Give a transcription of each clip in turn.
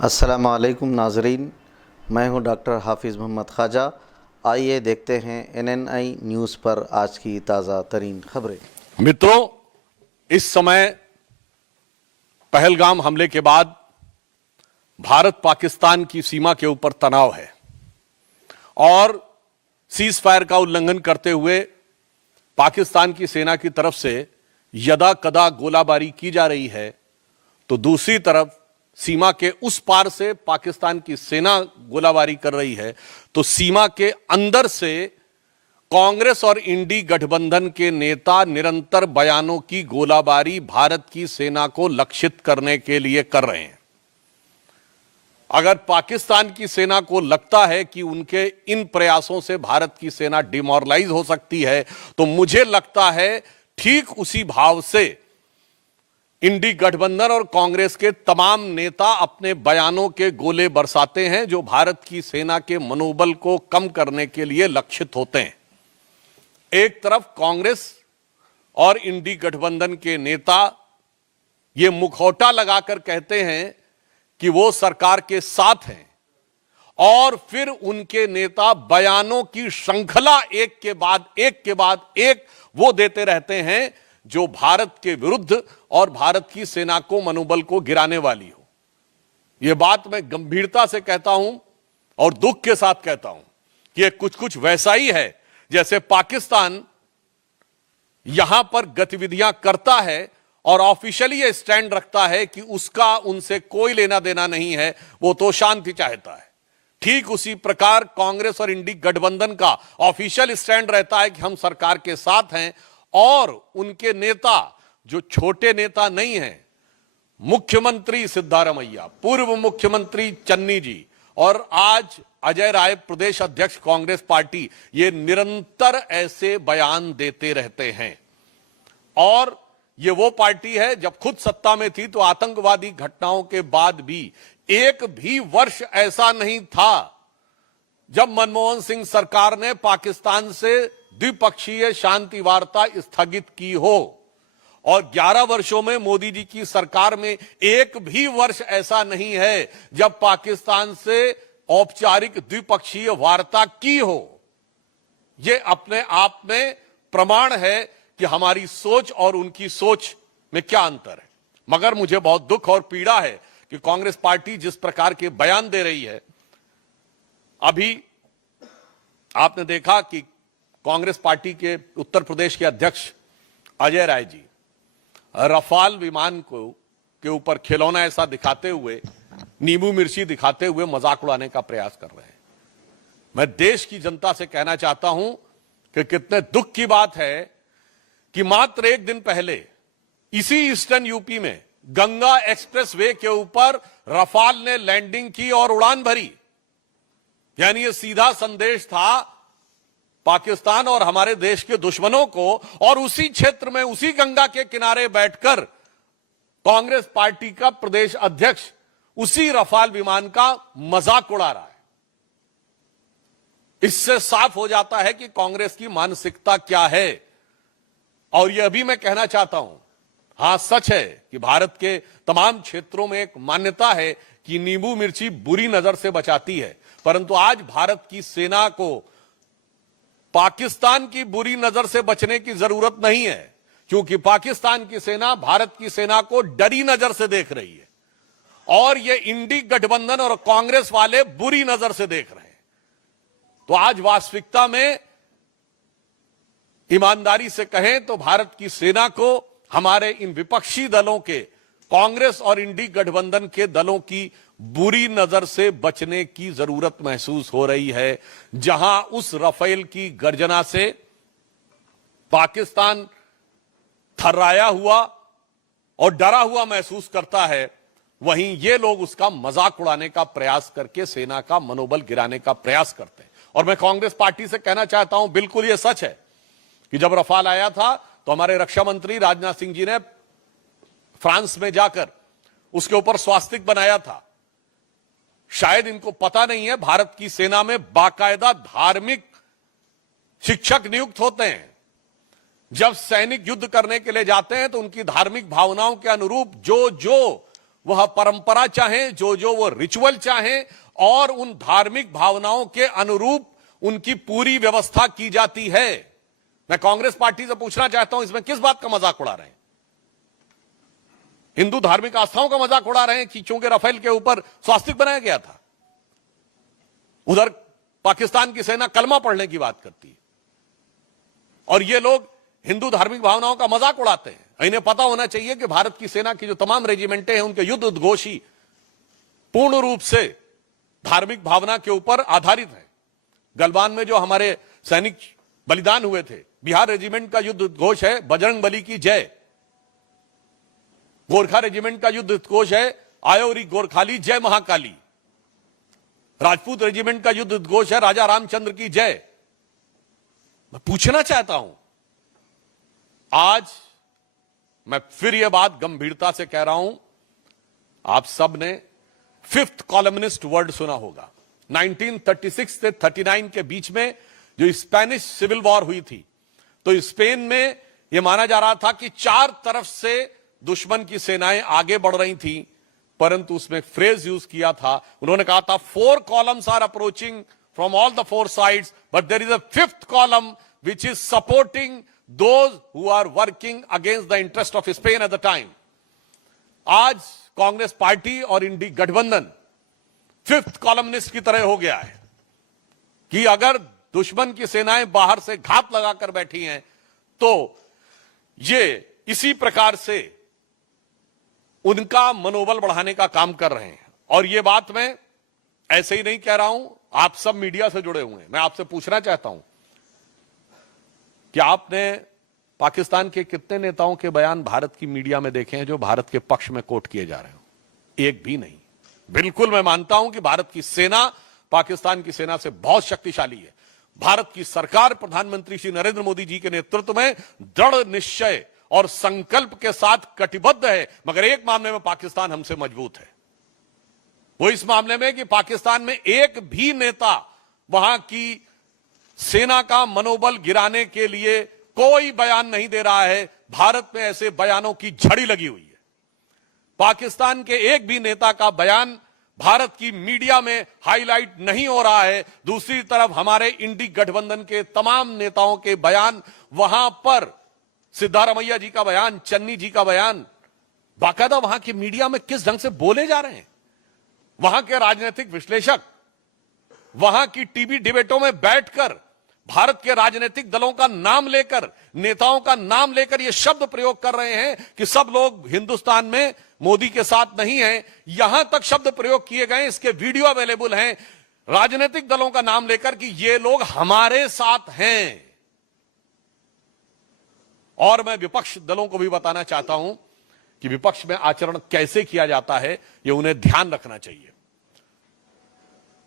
अस्सलामु अलैकुम नाजरीन, मैं हूं डॉक्टर हाफिज़ मोहम्मद ख्वाजा। आइए देखते हैं NNI न्यूज़ पर आज की ताज़ा तरीन खबरें। मित्रों, इस समय पहलगाम हमले के बाद भारत पाकिस्तान की सीमा के ऊपर तनाव है और सीज फायर का उल्लंघन करते हुए पाकिस्तान की सेना की तरफ से यदा कदा गोलाबारी की जा रही है, तो दूसरी तरफ सीमा के उस पार से पाकिस्तान की सेना गोलाबारी कर रही है, तो सीमा के अंदर से कांग्रेस और इंडी गठबंधन के नेता निरंतर बयानों की गोलाबारी भारत की सेना को लक्षित करने के लिए कर रहे हैं। अगर पाकिस्तान की सेना को लगता है कि उनके इन प्रयासों से भारत की सेना डिमोरलाइज हो सकती है, तो मुझे लगता है ठीक उसी भाव से इंडी गठबंधन और कांग्रेस के तमाम नेता अपने बयानों के गोले बरसाते हैं, जो भारत की सेना के मनोबल को कम करने के लिए लक्षित होते हैं। एक तरफ कांग्रेस और इंडी गठबंधन के नेता ये मुखौटा लगाकर कहते हैं कि वो सरकार के साथ हैं, और फिर उनके नेता बयानों की श्रृंखला एक के बाद एक वो देते रहते हैं जो भारत के विरुद्ध और भारत की सेना को मनोबल को गिराने वाली हो। यह बात मैं गंभीरता से कहता हूं और दुख के साथ कहता हूं कि यह कुछ वैसा ही है जैसे पाकिस्तान यहां पर गतिविधियां करता है और ऑफिशियली यह स्टैंड रखता है कि उसका उनसे कोई लेना देना नहीं है, वो तो शांति चाहता है। ठीक उसी प्रकार कांग्रेस और इंडी गठबंधन का ऑफिशियल स्टैंड रहता है कि हम सरकार के साथ हैं, और उनके नेता जो छोटे नेता नहीं हैं, मुख्यमंत्री सिद्धारमैया, पूर्व मुख्यमंत्री चन्नी जी और आज अजय राय प्रदेश अध्यक्ष कांग्रेस पार्टी, ये निरंतर ऐसे बयान देते रहते हैं। और ये वो पार्टी है, जब खुद सत्ता में थी तो आतंकवादी घटनाओं के बाद भी एक भी वर्ष ऐसा नहीं था जब मनमोहन सिंह सरकार ने पाकिस्तान से द्विपक्षीय शांति वार्ता स्थगित की हो, और 11 वर्षों में मोदी जी की सरकार में एक भी वर्ष ऐसा नहीं है जब पाकिस्तान से औपचारिक द्विपक्षीय वार्ता की हो। यह अपने आप में प्रमाण है कि हमारी सोच और उनकी सोच में क्या अंतर है। मगर मुझे बहुत दुख और पीड़ा है कि कांग्रेस पार्टी जिस प्रकार के बयान दे रही है, अभी आपने देखा कि कांग्रेस पार्टी के उत्तर प्रदेश के अध्यक्ष अजय राय जी रफाल विमान को के ऊपर खिलौना ऐसा दिखाते हुए, नींबू मिर्ची दिखाते हुए मजाक उड़ाने का प्रयास कर रहे हैं। मैं देश की जनता से कहना चाहता हूं कि कितने दुख की बात है कि मात्र एक दिन पहले इसी ईस्टर्न यूपी में गंगा एक्सप्रेस वे के ऊपर रफाल ने लैंडिंग की और उड़ान भरी। यानी यह सीधा संदेश था पाकिस्तान और हमारे देश के दुश्मनों को, और उसी क्षेत्र में उसी गंगा के किनारे बैठकर कांग्रेस पार्टी का प्रदेश अध्यक्ष उसी रफाल विमान का मजाक उड़ा रहा है। इससे साफ हो जाता है कि कांग्रेस की मानसिकता क्या है। और यह भी मैं कहना चाहता हूं, हां सच है कि भारत के तमाम क्षेत्रों में एक मान्यता है कि नींबू मिर्ची बुरी नजर से बचाती है, परंतु आज भारत की सेना को पाकिस्तान की बुरी नजर से बचने की जरूरत नहीं है, क्योंकि पाकिस्तान की सेना भारत की सेना को डरी नजर से देख रही है, और ये इंडी गठबंधन और कांग्रेस वाले बुरी नजर से देख रहे हैं। तो आज वास्तविकता में ईमानदारी से कहें तो भारत की सेना को हमारे इन विपक्षी दलों के, कांग्रेस और इंडी गठबंधन के दलों की बुरी नजर से बचने की जरूरत महसूस हो रही है। जहां उस रफेल की गर्जना से पाकिस्तान थर्राया हुआ और डरा हुआ महसूस करता है, वहीं ये लोग उसका मजाक उड़ाने का प्रयास करके सेना का मनोबल गिराने का प्रयास करते हैं। और मैं कांग्रेस पार्टी से कहना चाहता हूं, बिल्कुल यह सच है कि जब रफाल आया था तो हमारे रक्षा मंत्री राजनाथ सिंह जी ने फ्रांस में जाकर उसके ऊपर स्वास्तिक बनाया था। शायद इनको पता नहीं है, भारत की सेना में बाकायदा धार्मिक शिक्षक नियुक्त होते हैं। जब सैनिक युद्ध करने के लिए जाते हैं तो उनकी धार्मिक भावनाओं के अनुरूप जो वह परंपरा चाहें, जो वो रिचुअल चाहें, और उन धार्मिक भावनाओं के अनुरूप उनकी पूरी व्यवस्था की जाती है। मैं कांग्रेस पार्टी से पूछना चाहता हूं, इसमें किस बात का मजाक उड़ा रहे हैं? हिंदू धार्मिक आस्थाओं का मजाक उड़ा रहे हैं कि चूंकि राफेल के ऊपर स्वास्तिक बनाया गया था। उधर पाकिस्तान की सेना कलमा पढ़ने की बात करती है और ये लोग हिंदू धार्मिक भावनाओं का मजाक उड़ाते हैं। इन्हें पता होना चाहिए कि भारत की सेना की जो तमाम रेजिमेंटें हैं, उनके युद्ध उद्घोष पूर्ण रूप से धार्मिक भावना के ऊपर आधारित है। गलवान में जो हमारे सैनिक बलिदान हुए थे, बिहार रेजिमेंट का युद्ध उद्घोष है बजरंग बली की जय। गोरखा रेजिमेंट का युद्ध उद्घोष है आयोरी गोरखाली जय महाकाली। राजपूत रेजिमेंट का युद्ध उद्घोष है राजा रामचंद्र की जय। मैं पूछना चाहता हूं, आज मैं फिर यह बात गंभीरता से कह रहा हूं, आप सब ने फिफ्थ कॉलमनिस्ट वर्ड सुना होगा। 1936 से 39 के बीच में जो स्पेनिश सिविल वॉर हुई थी, तो स्पेन में यह माना जा रहा था कि चार तरफ से दुश्मन की सेनाएं आगे बढ़ रही थी, परंतु उसमें फ्रेज यूज किया था, उन्होंने कहा था 4 columns are approaching from all the 4 sides, but there is a 5th column which is supporting those who are working against the interest of Spain at the time. आज कांग्रेस पार्टी और इंडी गठबंधन 5th columnist की तरह हो गया है कि अगर दुश्मन की सेनाएं बाहर से घात लगाकर बैठी हैं, तो ये इसी प्रकार से उनका मनोबल बढ़ाने का काम कर रहे हैं। और ये बात मैं ऐसे ही नहीं कह रहा हूं, आप सब मीडिया से जुड़े हुए हैं। मैं आपसे पूछना चाहता हूं कि आपने पाकिस्तान के कितने नेताओं के बयान भारत की मीडिया में देखे हैं जो भारत के पक्ष में कोट किए जा रहे हो? एक भी नहीं। बिल्कुल मैं मानता हूं कि भारत की सेना पाकिस्तान की सेना से बहुत शक्तिशाली है। भारत की सरकार प्रधानमंत्री श्री नरेंद्र मोदी जी के नेतृत्व में दृढ़ निश्चय और संकल्प के साथ कटिबद्ध है, मगर एक मामले में पाकिस्तान हमसे मजबूत है। वो इस मामले में कि पाकिस्तान में एक भी नेता वहां की सेना का मनोबल गिराने के लिए कोई बयान नहीं दे रहा है। भारत में ऐसे बयानों की झड़ी लगी हुई है। पाकिस्तान के एक भी नेता का बयान भारत की मीडिया में हाईलाइट नहीं हो रहा है। दूसरी तरफ हमारे इंडी गठबंधन के तमाम नेताओं के बयान, वहां पर सिद्धारमैया जी का बयान, चन्नी जी का बयान, बाकायदा वहां की मीडिया में किस ढंग से बोले जा रहे हैं। वहां के राजनीतिक विश्लेषक वहां की टीवी डिबेटों में बैठकर भारत के राजनीतिक दलों का नाम लेकर, नेताओं का नाम लेकर यह शब्द प्रयोग कर रहे हैं कि सब लोग हिंदुस्तान में मोदी के साथ नहीं हैं। यहां तक शब्द प्रयोग किए गए, इसके वीडियो अवेलेबल हैं, राजनीतिक दलों का नाम लेकर कि ये लोग हमारे साथ हैं। और मैं विपक्ष दलों को भी बताना चाहता हूं कि विपक्ष में आचरण कैसे किया जाता है, यह उन्हें ध्यान रखना चाहिए।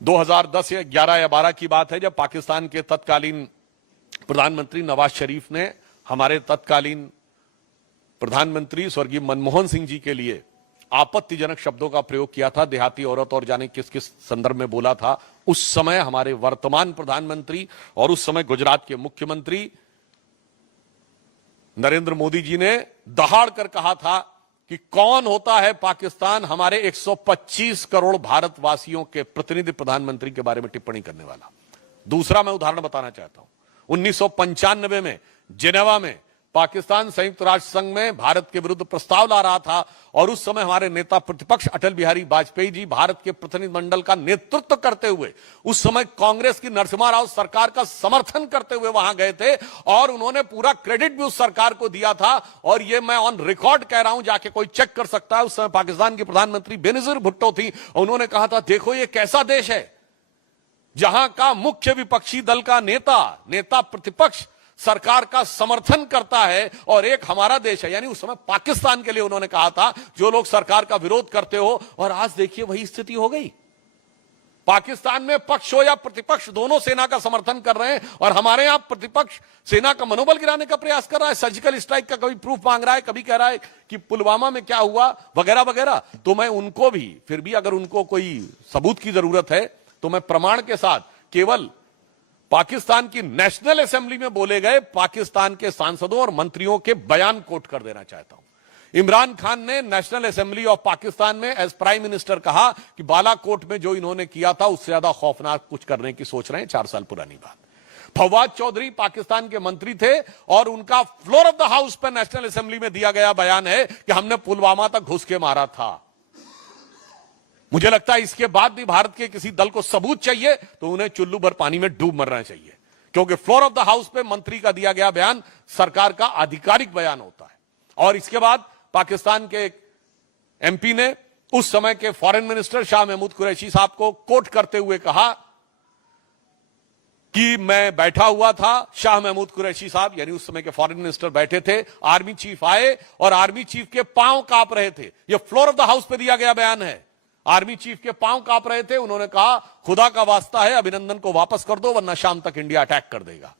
2010 या 11 या 12 की बात है, जब पाकिस्तान के तत्कालीन प्रधानमंत्री नवाज शरीफ ने हमारे तत्कालीन प्रधानमंत्री स्वर्गीय मनमोहन सिंह जी के लिए आपत्तिजनक शब्दों का प्रयोग किया था, देहाती औरत और जाने किस किस संदर्भ में बोला था। उस समय हमारे वर्तमान प्रधानमंत्री और उस समय गुजरात के मुख्यमंत्री नरेंद्र मोदी जी ने दहाड़ कर कहा था कि कौन होता है पाकिस्तान हमारे 125 करोड़ भारतवासियों के प्रतिनिधि प्रधानमंत्री के बारे में टिप्पणी करने वाला। दूसरा मैं उदाहरण बताना चाहता हूं, 1995 में जिनेवा में पाकिस्तान संयुक्त राष्ट्र संघ में भारत के विरुद्ध प्रस्ताव ला रहा था और उस समय हमारे नेता प्रतिपक्ष अटल बिहारी वाजपेयी जी भारत के प्रतिनिधिमंडल का नेतृत्व करते हुए उस समय कांग्रेस की नरसिम्हा राव सरकार का समर्थन करते हुए वहां गए थे और उन्होंने पूरा क्रेडिट भी उस सरकार को दिया था। और ये मैं ऑन रिकॉर्ड कह रहा हूं, जाके कोई चेक कर सकता है। उस समय पाकिस्तान की प्रधानमंत्री बेनजीर भुट्टो थी, उन्होंने कहा था देखो ये कैसा देश है जहां का मुख्य विपक्षी दल का नेता प्रतिपक्ष सरकार का समर्थन करता है और एक हमारा देश है। यानी उस समय पाकिस्तान के लिए उन्होंने कहा था जो लोग सरकार का विरोध करते हो, और आज देखिए वही स्थिति हो गई। पाकिस्तान में पक्ष हो या प्रतिपक्ष दोनों सेना का समर्थन कर रहे हैं और हमारे यहां प्रतिपक्ष सेना का मनोबल गिराने का प्रयास कर रहा है। सर्जिकल स्ट्राइक का कभी प्रूफ मांग रहा है, कभी कह रहा है कि पुलवामा में क्या हुआ वगैरह वगैरह। तो मैं उनको भी, फिर भी अगर उनको कोई सबूत की जरूरत है तो मैं प्रमाण के साथ केवल पाकिस्तान की नेशनल असेंबली में बोले गए पाकिस्तान के सांसदों और मंत्रियों के बयान कोट कर देना चाहता हूं। इमरान खान ने नेशनल असेंबली ऑफ पाकिस्तान में एज प्राइम मिनिस्टर कहा कि बालाकोट में जो इन्होंने किया था उससे ज्यादा खौफनाक कुछ करने की सोच रहे हैं। 4 साल पुरानी बात। फवाद चौधरी पाकिस्तान के मंत्री थे और उनका फ्लोर ऑफ द हाउस पर नेशनल असेंबली में दिया गया बयान है कि हमने पुलवामा तक घुस के मारा था। मुझे लगता है इसके बाद भी भारत के किसी दल को सबूत चाहिए तो उन्हें चुल्लू भर पानी में डूब मरना चाहिए, क्योंकि फ्लोर ऑफ द हाउस पे मंत्री का दिया गया बयान सरकार का आधिकारिक बयान होता है। और इसके बाद पाकिस्तान के एक एमपी ने उस समय के फॉरेन मिनिस्टर शाह महमूद कुरैशी साहब को कोट करते हुए कहा कि मैं बैठा हुआ था, शाह महमूद कुरैशी साहब यानी उस समय के फॉरेन मिनिस्टर बैठे थे, आर्मी चीफ आए और आर्मी चीफ के पांव कांप रहे थे। यह फ्लोर ऑफ द हाउस पे दिया गया बयान है। आर्मी चीफ के पांव कांप रहे थे। उन्होंने कहा खुदा का वास्ता है अभिनंदन को वापस कर दो वरना शाम तक इंडिया अटैक कर देगा।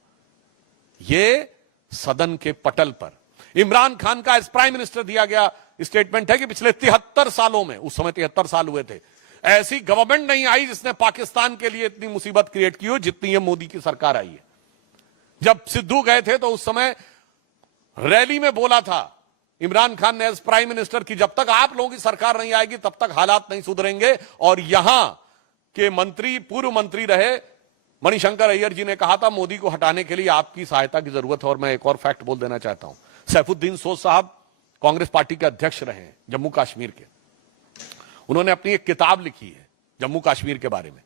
यह सदन के पटल पर इमरान खान का एज प्राइम मिनिस्टर दिया गया स्टेटमेंट है कि पिछले 73 सालों में, उस समय 73 साल हुए थे, ऐसी गवर्नमेंट नहीं आई जिसने पाकिस्तान के लिए इतनी मुसीबत क्रिएट की हो जितनी ये मोदी की सरकार आई है। जब सिद्धू गए थे तो उस समय रैली में बोला था इमरान खान ने एज प्राइम मिनिस्टर की जब तक आप लोगों की सरकार नहीं आएगी तब तक हालात नहीं सुधरेंगे। और यहां के मंत्री, पूर्व मंत्री रहे मणिशंकर अय्यर जी ने कहा था मोदी को हटाने के लिए आपकी सहायता की जरूरत है। और मैं एक और फैक्ट बोल देना चाहता हूं, सैफुद्दीन सोज साहब कांग्रेस पार्टी के अध्यक्ष रहे हैं जम्मू कश्मीर के। उन्होंने अपनी एक किताब लिखी है जम्मू कश्मीर के बारे में,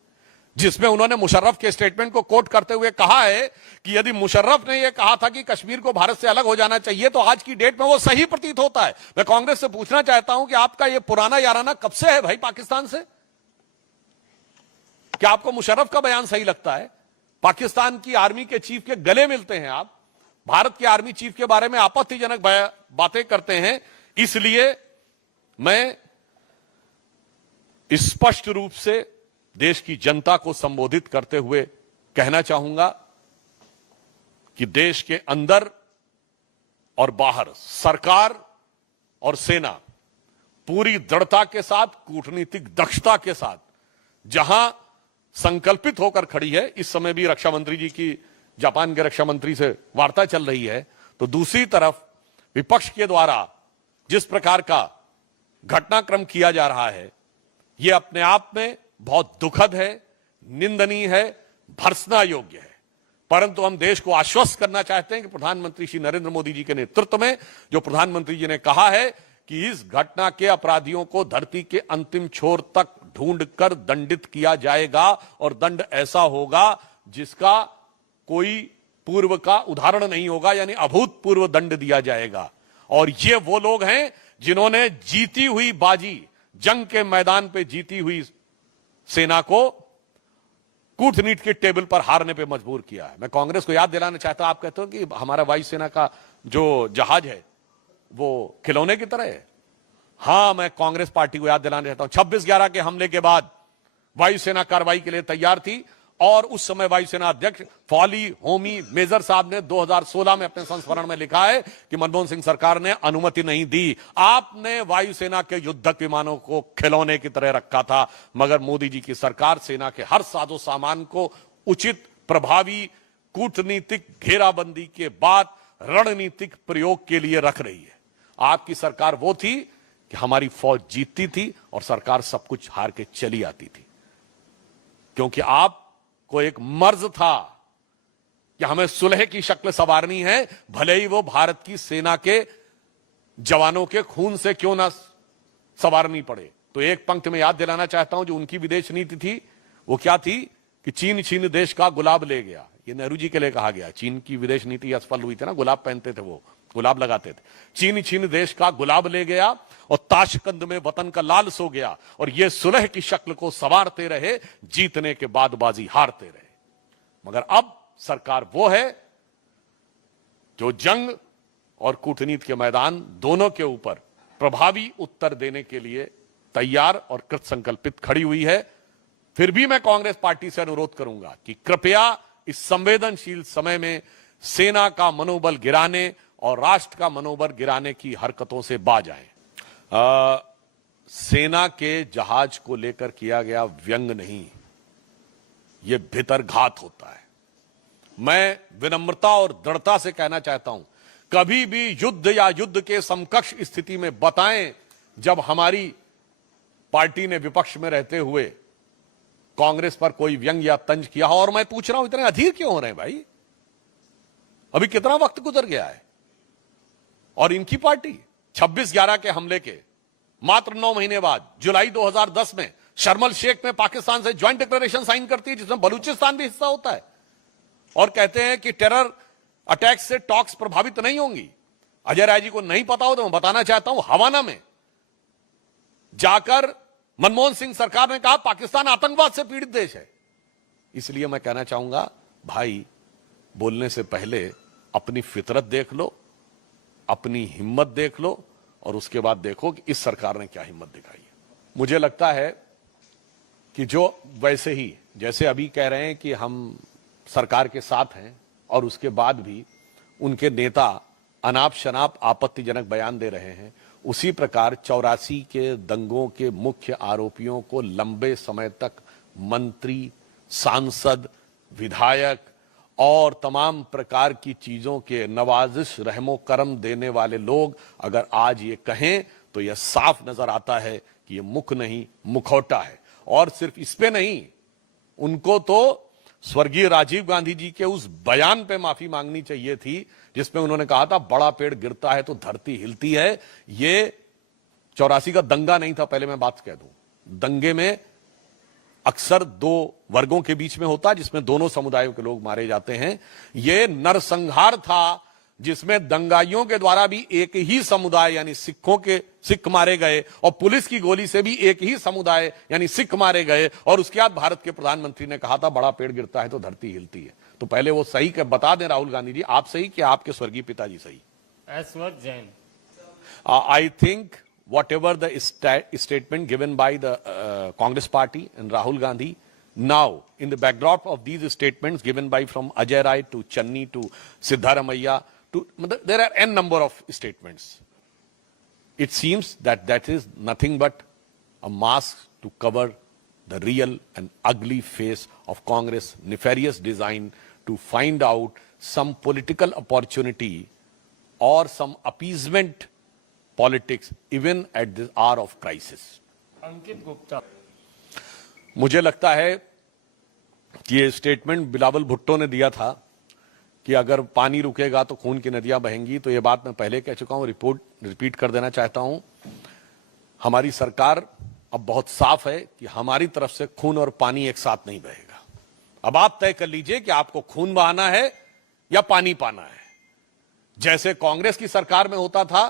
जिसमें उन्होंने मुशर्रफ के स्टेटमेंट को कोट करते हुए कहा है कि यदि मुशर्रफ ने यह कहा था कि कश्मीर को भारत से अलग हो जाना चाहिए तो आज की डेट में वो सही प्रतीत होता है। मैं कांग्रेस से पूछना चाहता हूं कि आपका यह पुराना याराना कब से है भाई पाकिस्तान से? क्या आपको मुशर्रफ का बयान सही लगता है? पाकिस्तान की आर्मी के चीफ के गले मिलते हैं आप, भारत के आर्मी चीफ के बारे में आपत्तिजनक बातें करते हैं। इसलिए मैं स्पष्ट रूप से देश की जनता को संबोधित करते हुए कहना चाहूंगा कि देश के अंदर और बाहर सरकार और सेना पूरी दृढ़ता के साथ, कूटनीतिक दक्षता के साथ जहां संकल्पित होकर खड़ी है। इस समय भी रक्षा मंत्री जी की जापान के रक्षा मंत्री से वार्ता चल रही है, तो दूसरी तरफ विपक्ष के द्वारा जिस प्रकार का घटनाक्रम किया जा रहा है यह अपने आप में बहुत दुखद है, निंदनीय है, भर्त्सना योग्य है। परंतु हम देश को आश्वस्त करना चाहते हैं कि प्रधानमंत्री श्री नरेंद्र मोदी जी के नेतृत्व में जो प्रधानमंत्री जी ने कहा है कि इस घटना के अपराधियों को धरती के अंतिम छोर तक ढूंढकर दंडित किया जाएगा और दंड ऐसा होगा जिसका कोई पूर्व का उदाहरण नहीं होगा, यानी अभूतपूर्व दंड दिया जाएगा। और ये वो लोग हैं जिन्होंने जीती हुई बाजी, जंग के मैदान पे जीती हुई सेना को कूटनीति के टेबल पर हारने पे मजबूर किया है। मैं कांग्रेस को याद दिलाना चाहता हूं, आप कहते हो कि हमारा वायुसेना का जो जहाज है वो खिलौने की तरह है। हां, मैं कांग्रेस पार्टी को याद दिलाना चाहता हूं 26/11 के हमले के बाद वायुसेना कार्रवाई के लिए तैयार थी और उस समय वायुसेना अध्यक्ष फौली होमी मेजर साहब ने 2016 में अपने संस्मरण में लिखा है कि मनमोहन सिंह सरकार ने अनुमति नहीं दी। आपने वायुसेना के युद्धक विमानों को खिलौने की तरह रखा था, मगर मोदी जी की सरकार सेना के हर साजो सामान को उचित, प्रभावी कूटनीतिक घेराबंदी के बाद रणनीतिक प्रयोग के लिए रख रही है। आपकी सरकार वो थी कि हमारी फौज जीतती थी और सरकार सब कुछ हार के चली आती थी, क्योंकि आप को एक मर्ज था कि हमें सुलह की शक्ल संवारनी है, भले ही वो भारत की सेना के जवानों के खून से क्यों ना संवारनी पड़े। तो एक पंक्ति में याद दिलाना चाहता हूं जो उनकी विदेश नीति थी वो क्या थी कि चीन छीन देश का गुलाब ले गया। ये नेहरू जी के लिए कहा गया। चीन की विदेश नीति असफल हुई थी ना, गुलाब पहनते थे वो, गुलाब लगाते थे। चीन छीन देश का गुलाब ले गया और ताशकंद में वतन का लाल सो गया, और ये सुलह की शक्ल को संवारते रहे, जीतने के बाद बाजी हारते रहे। मगर अब सरकार वो है जो जंग और कूटनीति के मैदान दोनों के ऊपर प्रभावी उत्तर देने के लिए तैयार और कृत संकल्पित खड़ी हुई है। फिर भी मैं कांग्रेस पार्टी से अनुरोध करूंगा कि कृपया इस संवेदनशील समय में सेना का मनोबल गिराने और राष्ट्र का मनोबल गिराने की हरकतों से बाज आए। सेना के जहाज को लेकर किया गया व्यंग नहीं, यह भीतरघात होता है। मैं विनम्रता और दृढ़ता से कहना चाहता हूं, कभी भी युद्ध या युद्ध के समकक्ष स्थिति में बताएं जब हमारी पार्टी ने विपक्ष में रहते हुए कांग्रेस पर कोई व्यंग या तंज किया हो। और मैं पूछ रहा हूं इतने अधीर क्यों हो रहे हैं भाई? अभी कितना वक्त गुजर गया है और इनकी पार्टी 26/11 के हमले के मात्र 9 महीने बाद जुलाई 2010 में शर्मल शेख में पाकिस्तान से ज्वाइंट डिक्लेरेशन साइन करती है जिसमें बलूचिस्तान भी हिस्सा होता है और कहते हैं कि टेरर अटैक से टॉक्स प्रभावित नहीं होंगी। अजय राय जी को नहीं पता हो तो मैं बताना चाहता हूं, हवाना में जाकर मनमोहन सिंह सरकार ने कहा पाकिस्तान आतंकवाद से पीड़ित देश है। इसलिए मैं कहना चाहूंगा भाई, बोलने से पहले अपनी फितरत देख लो, अपनी हिम्मत देख लो और उसके बाद देखो कि इस सरकार ने क्या हिम्मत दिखाई है। मुझे लगता है कि जो वैसे ही जैसे अभी कह रहे हैं कि हम सरकार के साथ हैं और उसके बाद भी उनके नेता अनाप शनाप आपत्तिजनक बयान दे रहे हैं, उसी प्रकार 84 के दंगों के मुख्य आरोपियों को लंबे समय तक मंत्री, सांसद, विधायक और तमाम प्रकार की चीजों के नवाजिश रहमो करम देने वाले लोग अगर आज ये कहें तो यह साफ नजर आता है कि ये मुख नहीं मुखौटा है। और सिर्फ इस पे नहीं, उनको तो स्वर्गीय राजीव गांधी जी के उस बयान पे माफी मांगनी चाहिए थी जिसमें उन्होंने कहा था बड़ा पेड़ गिरता है तो धरती हिलती है। ये 84 का दंगा नहीं था, पहले मैं बात कह दूं। दंगे में अक्सर 2 वर्गों के बीच में होता है जिसमें दोनों समुदायों के लोग मारे जाते हैं। ये नरसंहार था जिसमें दंगाइयों के द्वारा भी एक ही समुदाय यानी सिख मारे गए और पुलिस की गोली से भी एक ही समुदाय यानी सिख मारे गए। और उसके बाद भारत के प्रधानमंत्री ने कहा था बड़ा पेड़ गिरता है तो धरती हिलती है। तो पहले वो सही बता दें राहुल गांधी जी, आप सही कि आपके स्वर्गीय पिताजी सही? ऐश्वर्य Jain. I think whatever the statement given by the Congress party and Rahul Gandhi, now in the backdrop of these statements given by from Ajay Rai to Channi to Siddharamaiah, there are n number of statements. It seems that that is nothing but a mask to cover the real and ugly face of Congress' nefarious design to find out some political opportunity or some appeasement politics even at this hour of crisis. अंकित गुप्ता। मुझे लगता है कि ये statement Bilawal Bhutto ने दिया था कि अगर पानी रुकेगा तो खून की नदियां बहेंगी। तो ये बात मैं पहले कह चुका हूं, रिपीट कर देना चाहता हूं। हमारी सरकार अब बहुत साफ है कि हमारी तरफ से खून और पानी एक साथ नहीं बहेगा। अब आप तय कर लीजिए कि आपको खून बहाना है या पानी पाना है। जैसे कांग्रेस की सरकार में होता था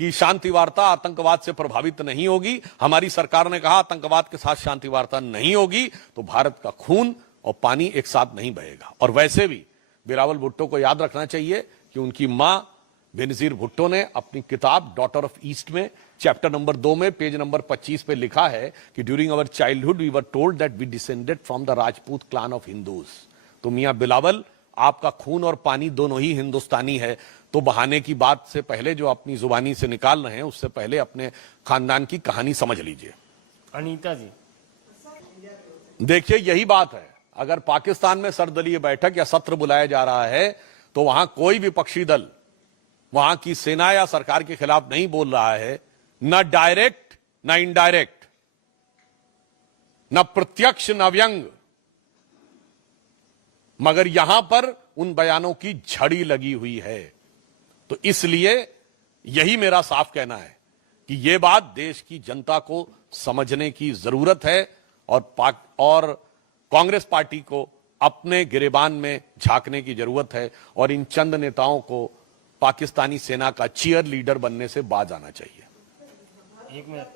कि शांति वार्ता आतंकवाद से प्रभावित नहीं होगी, हमारी सरकार ने कहा आतंकवाद के साथ शांति वार्ता नहीं होगी, तो भारत का खून और पानी एक साथ नहीं बहेगा। और वैसे भी बिलावल भुट्टो को याद रखना चाहिए कि उनकी मां बेनजीर भुट्टो ने अपनी किताब डॉटर ऑफ ईस्ट में चैप्टर नंबर 2 में पेज नंबर 25 पे लिखा है कि during our childhood we were told that we descended from the Rajput clan of Hindus. तो मियां बिलावल, आपका खून और पानी दोनों ही हिंदुस्तानी है। तो बहाने की बात से पहले जो अपनी जुबानी से निकाल रहे हैं उससे पहले अपने खानदान की कहानी समझ लीजिए। अनीता जी। देखिए यही बात है, अगर पाकिस्तान में सर्वदलीय बैठक या सत्र बुलाया जा रहा है तो वहां कोई विपक्षी दल वहां की सेना या सरकार के खिलाफ नहीं बोल रहा है, न डायरेक्ट न इनडायरेक्ट, न प्रत्यक्ष न व्यंग, मगर यहां पर उन बयानों की झड़ी लगी हुई है। तो इसलिए यही मेरा साफ कहना है कि यह बात देश की जनता को समझने की जरूरत है और कांग्रेस पार्टी को अपने गिरेबान में झांकने की जरूरत है और इन चंद नेताओं को पाकिस्तानी सेना का चीयर लीडर बनने से बाज आना चाहिए। 1 मिनट।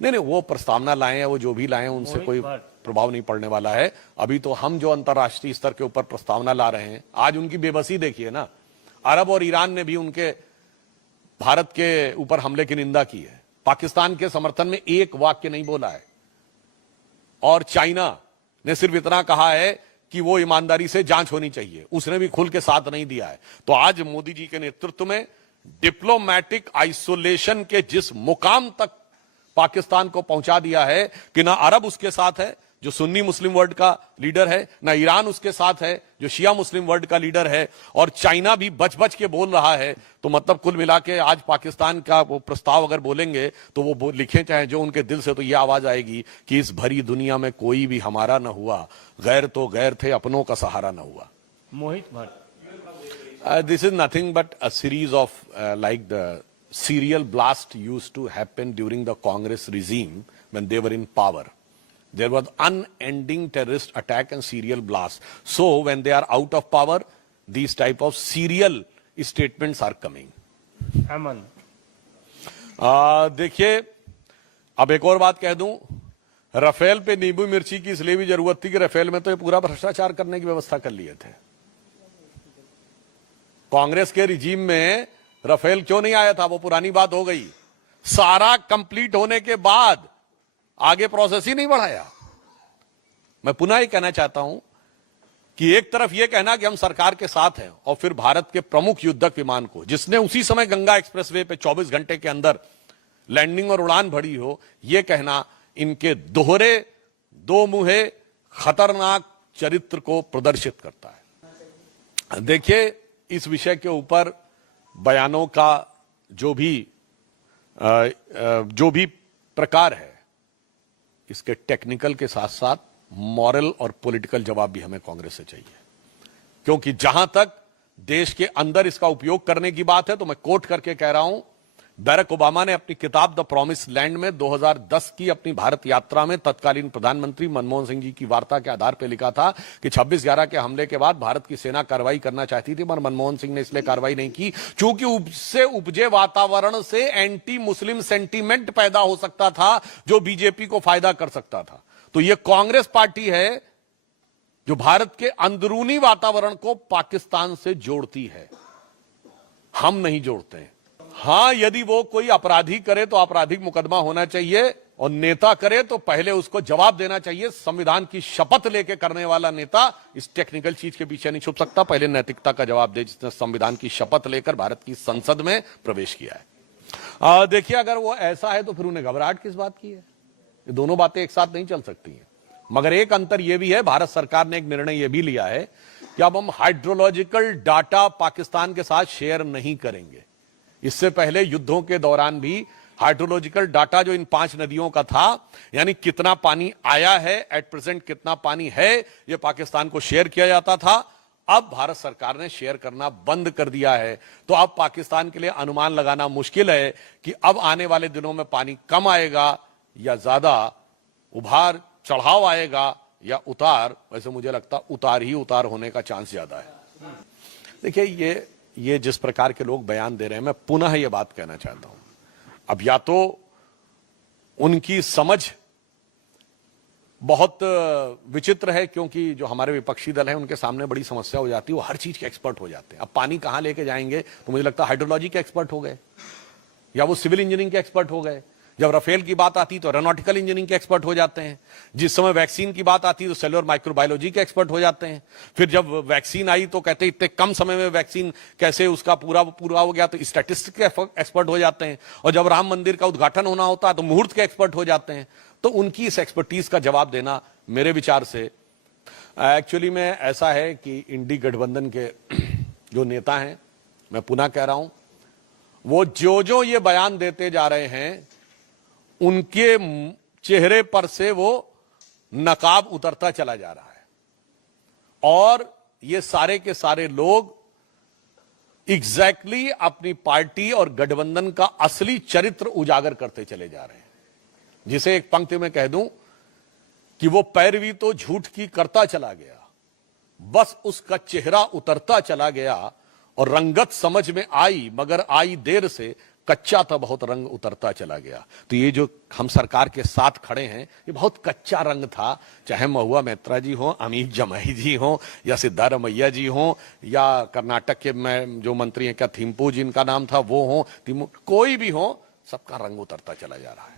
नहीं, वो प्रस्तावना लाए हैं, वो जो भी लाए हैं उनसे कोई प्रभाव नहीं पड़ने वाला है। अभी तो हम जो अंतर्राष्ट्रीय स्तर के ऊपर प्रस्तावना ला रहे हैं, आज उनकी बेबसी देखिए ना। अरब और ईरान ने भी उनके भारत के ऊपर हमले की निंदा की है, पाकिस्तान के समर्थन में एक वाक्य नहीं बोला है। और चाइना ने सिर्फ इतना कहा है कि वो ईमानदारी से जांच होनी चाहिए, उसने भी खुल के साथ नहीं दिया है। तो आज मोदी जी के नेतृत्व में डिप्लोमैटिक आइसोलेशन के जिस मुकाम तक पाकिस्तान को पहुंचा दिया है कि ना अरब उसके साथ है, जो सुन्नी मुस्लिम वर्ल्ड का लीडर है, ना ईरान उसके साथ है जो शिया मुस्लिम वर्ल्ड का लीडर है, और चाइना भी बच बच के बोल रहा है। तो मतलब कुल मिला के आज पाकिस्तान का वो प्रस्ताव अगर बोलेंगे तो वो लिखें चाहे जो उनके दिल से, तो ये आवाज आएगी कि इस भरी दुनिया में कोई भी हमारा न हुआ, गैर तो गैर थे, अपनों का सहारा न हुआ। मोहित Bhatt. This is nothing but a series of like the serial blast used to happen during the Congress regime when they were in power. There was unending terrorist attack and serial blast. So when they are out of power, these type of serial statements are coming. अमन। देखिए, अब एक और बात कह दूं, Rafale पे नींबू मिर्ची की इसलिए भी जरूरत थी कि राफेल में तो ये पूरा भ्रष्टाचार करने की व्यवस्था कर लिए थे। कांग्रेस के रिजीम में राफेल क्यों नहीं आया था, वो पुरानी बात हो गई। सारा कंप्लीट होने के बाद आगे प्रोसेस ही नहीं बढ़ाया। मैं पुनः ये कहना चाहता हूं कि एक तरफ ये कहना कि हम सरकार के साथ हैं, और फिर भारत के प्रमुख युद्धक विमान को, जिसने उसी समय गंगा एक्सप्रेसवे पे 24 घंटे के अंदर लैंडिंग और उड़ान भरी हो, यह कहना इनके दोहरे, दो मुहे, खतरनाक चरित्र को प्रदर्शित करता है। देखिए, इस विषय के ऊपर बयानों का जो भी प्रकार है, इसके टेक्निकल के साथ साथ मॉरल और पॉलिटिकल जवाब भी हमें कांग्रेस से चाहिए। क्योंकि जहां तक देश के अंदर इसका उपयोग करने की बात है, तो मैं कोट करके कह रहा हूं, बैरक ओबामा ने अपनी किताब द प्रॉमिस लैंड में 2010 की अपनी भारत यात्रा में तत्कालीन प्रधानमंत्री मनमोहन सिंह जी की वार्ता के आधार पर लिखा था कि 26/11 के हमले के बाद भारत की सेना कार्रवाई करना चाहती थी, मगर मनमोहन सिंह ने इसलिए कार्रवाई नहीं की क्योंकि उससे उपजे वातावरण से एंटी मुस्लिम सेंटीमेंट पैदा हो सकता था जो बीजेपी को फायदा कर सकता था। तो यह कांग्रेस पार्टी है जो भारत के अंदरूनी वातावरण को पाकिस्तान से जोड़ती है, हम नहीं जोड़ते हैं। हां, यदि वो कोई अपराधी करे तो आपराधिक मुकदमा होना चाहिए, और नेता करे तो पहले उसको जवाब देना चाहिए। संविधान की शपथ लेके करने वाला नेता इस टेक्निकल चीज के पीछे नहीं छुप सकता, पहले नैतिकता का जवाब दे जिसने संविधान की शपथ लेकर भारत की संसद में प्रवेश किया है। देखिए, अगर वो ऐसा है तो फिर उन्हें घबराहट किस बात की है? ये दोनों बातें एक साथ नहीं चल सकती हैं। मगर एक अंतर यह भी है, भारत सरकार ने एक निर्णय यह भी लिया है कि अब हम हाइड्रोलॉजिकल डाटा पाकिस्तान के साथ शेयर नहीं करेंगे। इससे पहले युद्धों के दौरान भी हाइड्रोलॉजिकल डाटा जो इन 5 नदियों का था, यानी कितना पानी आया है, एट प्रेजेंट कितना पानी है, यह पाकिस्तान को शेयर किया जाता था। अब भारत सरकार ने शेयर करना बंद कर दिया है। तो अब पाकिस्तान के लिए अनुमान लगाना मुश्किल है कि अब आने वाले दिनों में पानी कम आएगा या ज्यादा, उभार चढ़ाव आएगा या उतार। वैसे मुझे लगता उतार ही उतार होने का चांस ज्यादा है। देखिए, ये जिस प्रकार के लोग बयान दे रहे हैं, मैं पुनः ये बात कहना चाहता हूं, अब या तो उनकी समझ बहुत विचित्र है, क्योंकि जो हमारे विपक्षी दल है उनके सामने बड़ी समस्या हो जाती है, वो हर चीज के एक्सपर्ट हो जाते हैं। अब पानी कहां लेके जाएंगे, तो मुझे लगता है हाइड्रोलॉजी के एक्सपर्ट हो गए, या वो सिविल इंजीनियरिंग के एक्सपर्ट हो गए। जब राफेल की बात आती तो एरोनॉटिकल इंजीनियरिंग के एक्सपर्ट हो जाते हैं। जिस समय वैक्सीन की बात आती तो सेलुलर माइक्रोबायोलॉजी के एक्सपर्ट हो जाते हैं। फिर जब वैक्सीन आई तो कहते इतने कम समय में वैक्सीन कैसे उसका पूरा हो गया, तो स्टैटिस्टिक्स के एक्सपर्ट हो जाते हैं। और जब राम मंदिर का उद्घाटन होना होता है तो मुहूर्त के एक्सपर्ट हो जाते हैं। तो उनकी इस एक्सपर्टीज का जवाब देना मेरे विचार से एक्चुअली में ऐसा है कि इंडी गठबंधन के जो नेता हैं, मैं पुनः कह रहा हूं, वो जो ये बयान देते जा रहे हैं उनके चेहरे पर से वो नकाब उतरता चला जा रहा है, और ये सारे के सारे लोग एग्जैक्टली अपनी पार्टी और गठबंधन का असली चरित्र उजागर करते चले जा रहे हैं। जिसे एक पंक्ति में कह दूं कि वो पैरवी तो झूठ की करता चला गया, बस उसका चेहरा उतरता चला गया, और रंगत समझ में आई मगर आई देर से, कच्चा था बहुत रंग उतरता चला गया। तो ये जो हम सरकार के साथ खड़े हैं, ये बहुत कच्चा रंग था, चाहे महुआ मैत्रा जी हो, अमीर जमाई जी हो, या सिद्धारमैया जी हो, या कर्नाटक के में जो मंत्री हैं, क्या थिम्पू जिनका नाम था वो हो, कोई भी हो, सबका रंग उतरता चला जा रहा है।